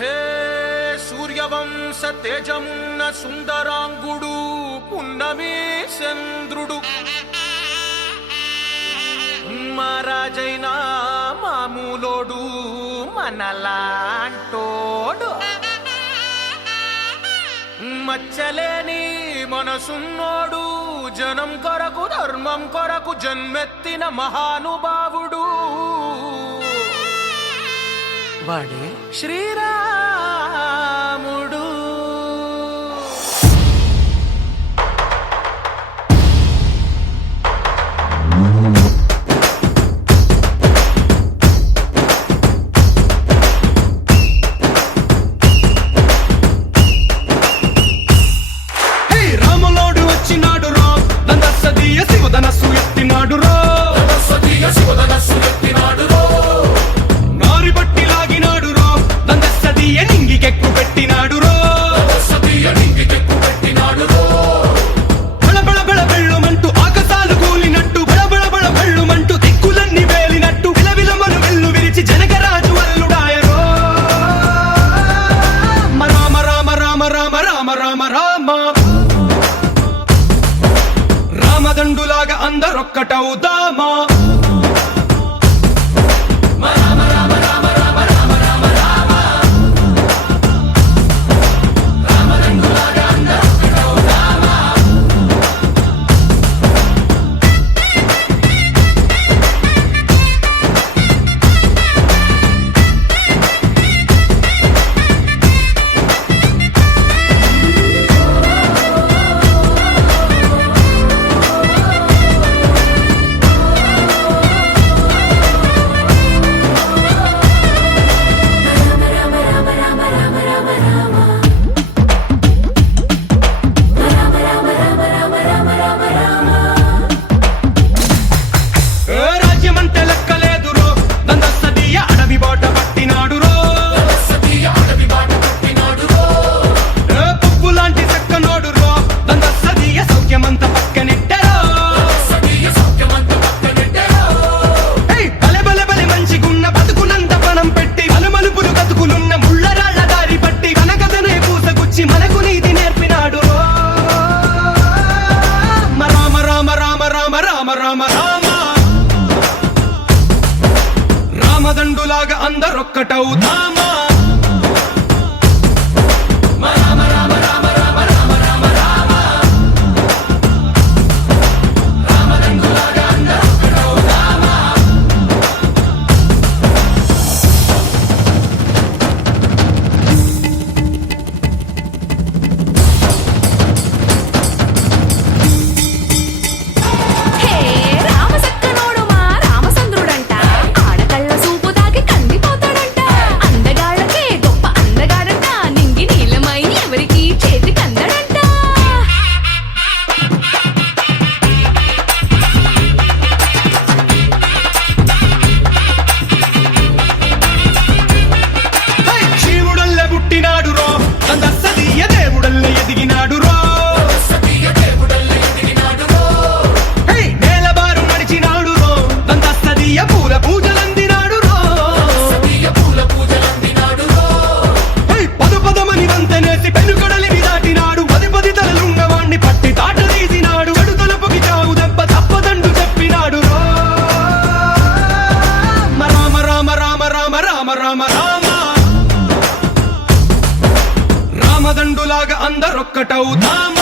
హే సూర్యవంశ తేజమున్న సుందరాంగుడు పున్నమి చంద్రుడు మహారాజైన మామూలోడు మనలాంటోడు మచ్చలేని మనసున్నోడు జనం కొరకు ధర్మం కొరకు జన్మెత్తిన మహానుభావుడు వాడే శ్రీరాముడు. రాములోడు వచ్చినాడు రో దందసదీయ శివధనస్సు ఎత్తినాడు రో నారి బట్టి లాగినాడు రో దందసదీయ నింగికెక్కు పెట్టినాడు రో బళబళ బళ బెళ్ళుమంటూ ఆకాశాలు కూలినట్టు బళబళ బళ బెళ్ళుమంటూ దిక్కులన్నీ వేలినట్టు విలవిలమను వెల్లు విరిచి జనకరాజు అల్లుడాయరో రామ రామ రామ రామ రామ రామ రామ రామదండులాగా అందరొక్కటవుదామా. రాజ్యమంటే లెక్కలేదు రో దందసదీయ అడవి బాట పట్టినాడు రో పువ్వు లాంటి చక్కనోడు రో దందసదీయ సౌఖ్యమంత పక్కనెట్టరో బలె బలె బలె మంచిగున్న బతుకునంత పణం పెట్టి మలుమలుపులు బతుకులున్న ముళ్ళరాళ్ల దారి పట్టి కనకదనే పూసగుచ్చి మనకు నీతి నేర్పినాడు రో రామ రామ రామ రామ రామ రామ రామ రామదండులాగా అందరొక్కటవుదామా. హే రామసక్కనోడు మా రామచంద్రుడంట ఆడకళ్ళ సూపు తాకి కందిపోతాడంట అందగాళ్ళకే గొప్ప అందగాడంట నింగి నీలమై ఎవరికి చేతి కందడంట. శివుడల్లే పుట్టినాడు రో దందసదీయ దేవుడల్లే ఎదిగినాడు రో నేలబారు నడిచినాడు రో దందసదీయ పూల పూజలందినాడు రో పదు పదమని వంతనేసి పెనుకడలిని దాటినాడు పది పది తలలున్నవాణ్ణి పట్టి తాట తీసినాడు చెడు తలుపుకి చావు దెబ్బ తప్పదండు చెప్పినాడు రో రామ రామ రామ రామ రామ రామ రామ రామదండులాగా అందరొక్కటవుదామా.